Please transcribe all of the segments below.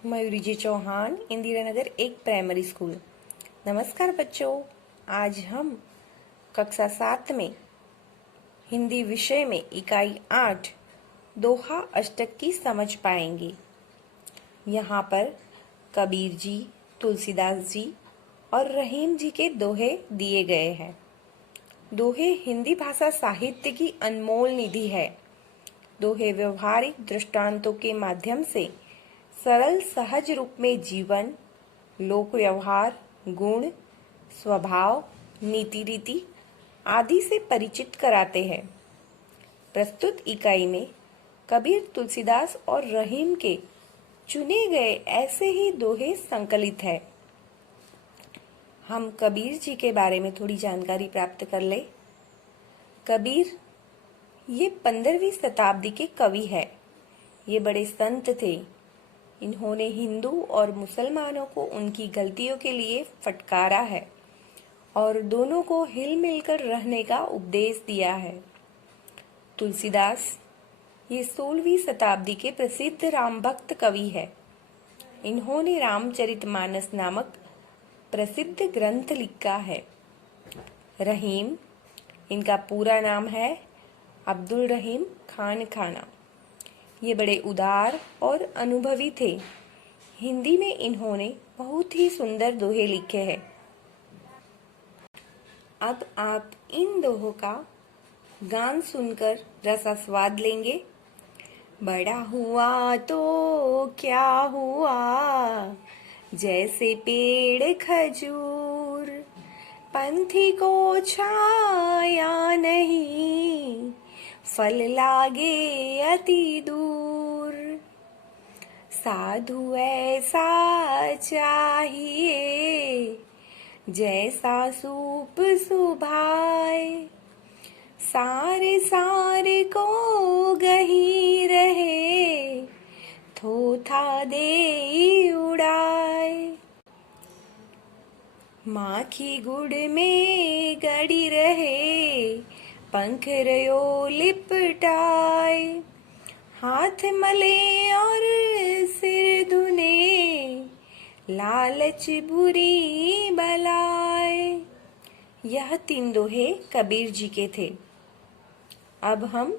मयूरी जी चौहान, इंदिरा नगर एक primary school. नमस्कार बच्चों, आज हम कक्षा 7 में हिंदी विषय में इकाई 8 दोहा अष्टक की समझ पाएंगे। यहाँ पर कबीर जी, तुलसीदास जी और रहीम जी के दोहे दिए गए हैं। दोहे हिंदी भाषा साहित्य की अनमोल निधि है। दोहे व्यवहारिक दृष्टांतों के माध्यम से सरल सहज रूप में जीवन, लोक व्यवहार, गुण, स्वभाव, नीति रीति आदि से परिचित कराते हैं। प्रस्तुत इकाई में कबीर, तुलसीदास और रहीम के चुने गए ऐसे ही दोहे संकलित है। हम कबीर जी के बारे में थोड़ी जानकारी प्राप्त कर ले। कबीर ये 15वीं शताब्दी के कवि है। ये बड़े संत थे। इन्होंने हिंदू और मुसलमानों को उनकी गलतियों के लिए फटकारा है और दोनों को हिल मिलकर रहने का उपदेश दिया है। तुलसीदास ये 16वीं शताब्दी के प्रसिद्ध राम भक्त कवि है। इन्होंने रामचरितमानस नामक प्रसिद्ध ग्रंथ लिखा है। रहीम इनका पूरा नाम है अब्दुल रहीम खान खाना। ये बड़े उदार और अनुभवी थे। हिंदी में इन्होंने बहुत ही सुंदर दोहे लिखे हैं। अब आप इन दोहों का गान सुनकर रसास्वाद लेंगे। बड़ा हुआ तो क्या हुआ, जैसे पेड़ खजूर, पंथी को छाया नहीं, फल लागे अति दूर। साधु ऐसा चाहिए, जैसा सूप सुभाए, सारे सारे को गही रहे, थोथा दे उड़ाए। माखी गुड़ में गड़ी रहे, पंख रयो लिपटाए, हाथ मले और सिर धुने, लालच बुरी बलाए। यह 3 दोहे कबीर जी के थे। अब हम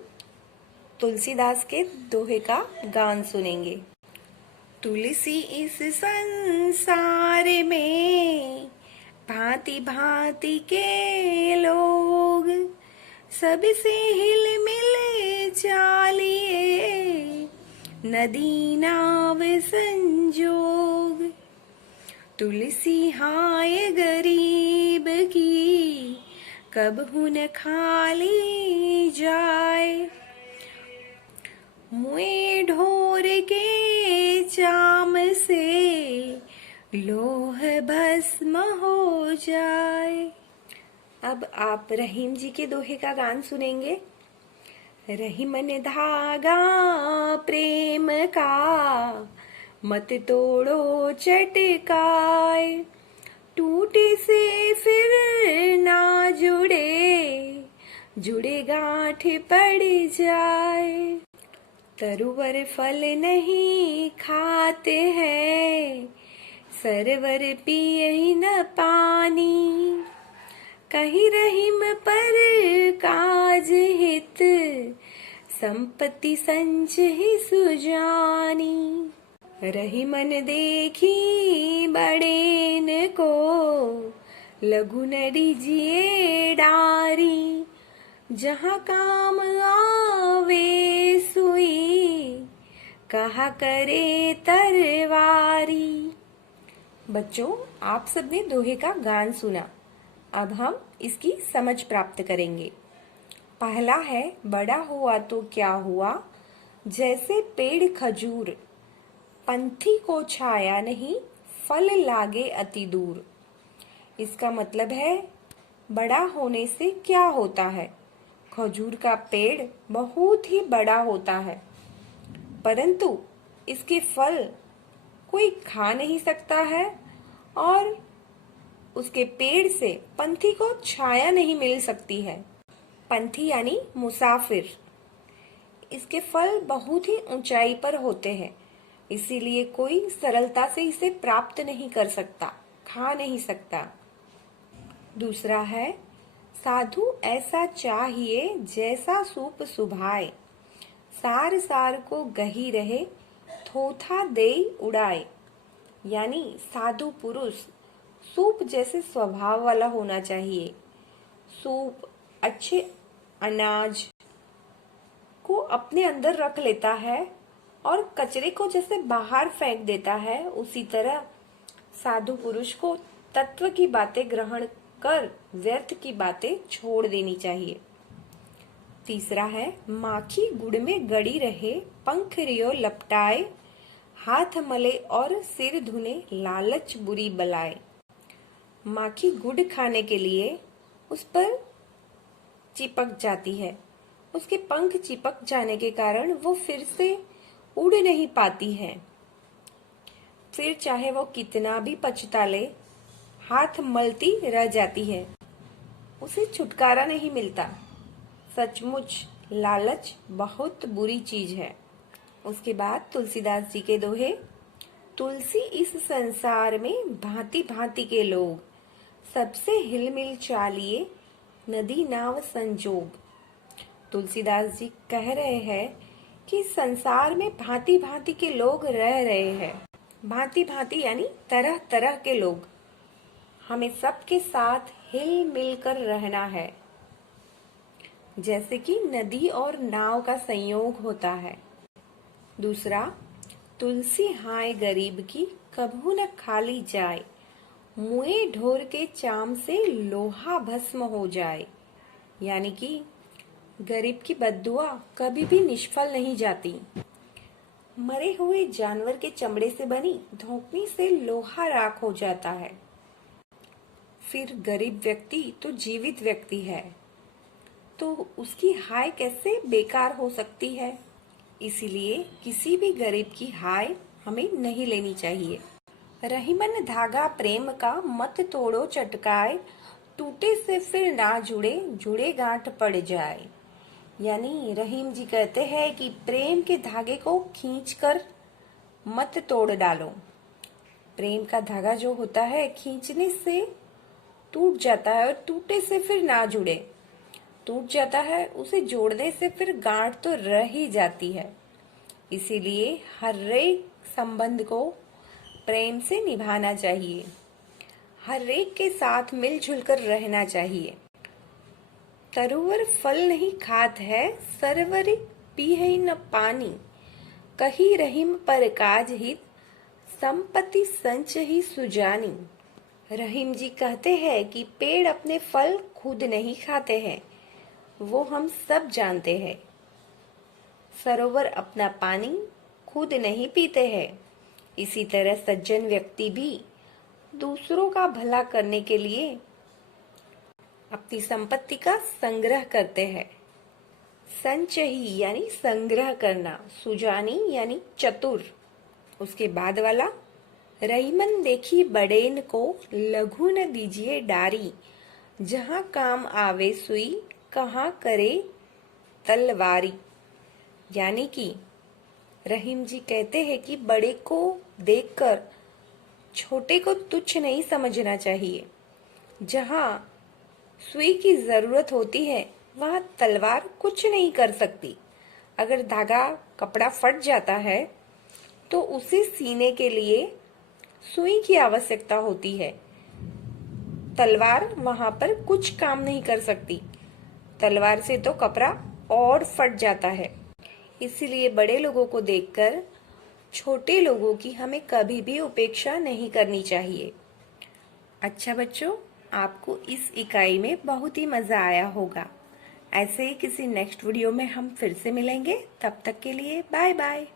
तुलसीदास के दोहे का गान सुनेंगे। तुलसी इस संसार में भांति भांति के लोग, सबसे हिल मिल चालिए, नदी नाव संजोग। तुलसी हाय गरीब की, कबहू न खाली जाए, मुए ढोर के चाम से, लोह भस्म हो जाए। अब आप रहीम जी के दोहे का गान सुनेंगे। रहीमन धागा प्रेम का, मत तोड़ो चटकाए, टूटे से फिर ना जुड़े, जुड़े गांठ पड़ जाए। तरुवर फल नहीं खाते हैं, सरवर पिए न पानी, कहीं रहीम पर काज हित, संपत्ति संचय सुजानी। रहीमन देखी बड़ेन को, लघु न दीजिए डारी, जहाँ काम आवे सुई, कहा करे तरवारी। बच्चों, आप सबने दोहे का गान सुना। अब हम इसकी समझ प्राप्त करेंगे। पहला है, बड़ा हुआ तो क्या हुआ, जैसे पेड़ खजूर, पंथी को छाया नहीं, फल लागे अति दूर। इसका मतलब है, बड़ा होने से क्या होता है। खजूर का पेड़ बहुत ही बड़ा होता है, परंतु इसके फल कोई खा नहीं सकता है और उसके पेड़ से पंथी को छाया नहीं मिल सकती है। पंथी यानी मुसाफिर। इसके फल बहुत ही ऊंचाई पर होते हैं। इसीलिए कोई सरलता से इसे प्राप्त नहीं कर सकता, खा नहीं सकता। दूसरा है, साधु ऐसा चाहिए जैसा सूप सुभाए, सार सार को गही रहे, थोथा देई उड़ाए। यानी साधु पुरुष सूप जैसे स्वभाव वाला होना चाहिए। सूप अच्छे अनाज को अपने अंदर रख लेता है और कचरे को जैसे बाहर फेंक देता है, उसी तरह साधु पुरुष को तत्व की बातें ग्रहण कर व्यर्थ की बातें छोड़ देनी चाहिए। तीसरा है, माखी गुड़ में गड़ी रहे, पंख रियो लपटाए, हाथ मले और सिर धुने, लालच बुरी बलाए। माखी गुड़ खाने के लिए उस पर चिपक जाती है, उसके पंख चिपक जाने के कारण वो फिर से उड़ नहीं पाती है। फिर चाहे वो कितना भी पछता ले, हाथ मलती रह जाती है, उसे छुटकारा नहीं मिलता। सचमुच लालच बहुत बुरी चीज है। उसके बाद तुलसीदास जी के दोहे, तुलसी इस संसार में भांति भांति के लोग, सबसे हिलमिल चालिए, नदी नाव संजोग। तुलसीदास जी कह रहे हैं कि संसार में भांति भांति के लोग रह रहे हैं। भांति भांति यानी तरह तरह के लोग। हमें सबके साथ हिल मिल कर रहना है, जैसे कि नदी और नाव का संयोग होता है। दूसरा, तुलसी हाय गरीब की, कभू न खाली जाए, मुए ढोर के चाम से लोहा भस्म हो जाए। यानी कि गरीब की बद्दुआ कभी भी निष्फल नहीं जाती। मरे हुए जानवर के चमड़े से बनी धोपनी से लोहा राख हो जाता है। फिर गरीब व्यक्ति तो जीवित व्यक्ति है, तो उसकी हाय कैसे बेकार हो सकती है। इसीलिए किसी भी गरीब की हाय हमें नहीं लेनी चाहिए। रहीमन धागा प्रेम का, मत तोड़ो चटकाए, टूटे से फिर ना जुड़े, जुड़े गांठ पड़ जाए। यानी रहीम जी कहते हैं कि प्रेम के धागे को खींचकर मत तोड़ डालो। प्रेम का धागा जो होता है खींचने से टूट जाता है और टूटे से फिर ना जुड़े, टूट जाता है, उसे जोड़ने से फिर गांठ तो रह ही जाती है। इसीलिए हर एक संबंध को प्रेम से निभाना चाहिए, हर एक के साथ मिलजुल कर रहना चाहिए। तरुवर फल नहीं खात है, सरवरी पीहे न पानी, कही रहीम पर काज हित, संपत्ति संच ही सुजानी। रहीम जी कहते हैं कि पेड़ अपने फल खुद नहीं खाते हैं, वो हम सब जानते हैं। सरोवर अपना पानी खुद नहीं पीते हैं। इसी तरह सज्जन व्यक्ति भी दूसरों का भला करने के लिए अपनी संपत्ति का संग्रह करते हैं। संचही यानी संग्रह करना, सुजानी यानी चतुर। उसके बाद वाला, रहीमन देखी बड़ेन को, लघु न दीजिए डारी, जहाँ काम आवे सुई, कहाँ करे तलवारी। यानी कि रहीम जी कहते हैं कि बड़े को देखकर छोटे को तुच्छ नहीं समझना चाहिए। जहाँ सुई की जरूरत होती है वहाँ तलवार कुछ नहीं कर सकती। अगर धागा कपड़ा फट जाता है तो उसे सीने के लिए सुई की आवश्यकता होती है। तलवार वहां पर कुछ काम नहीं कर सकती। तलवार से तो कपड़ा और फट जाता है। इसीलिए बड़े लोगों को देखकर छोटे लोगों की हमें कभी भी उपेक्षा नहीं करनी चाहिए। अच्छा बच्चों, आपको इस इकाई में बहुत ही मजा आया होगा। ऐसे ही किसी नेक्स्ट वीडियो में हम फिर से मिलेंगे। तब तक के लिए बाय बाय।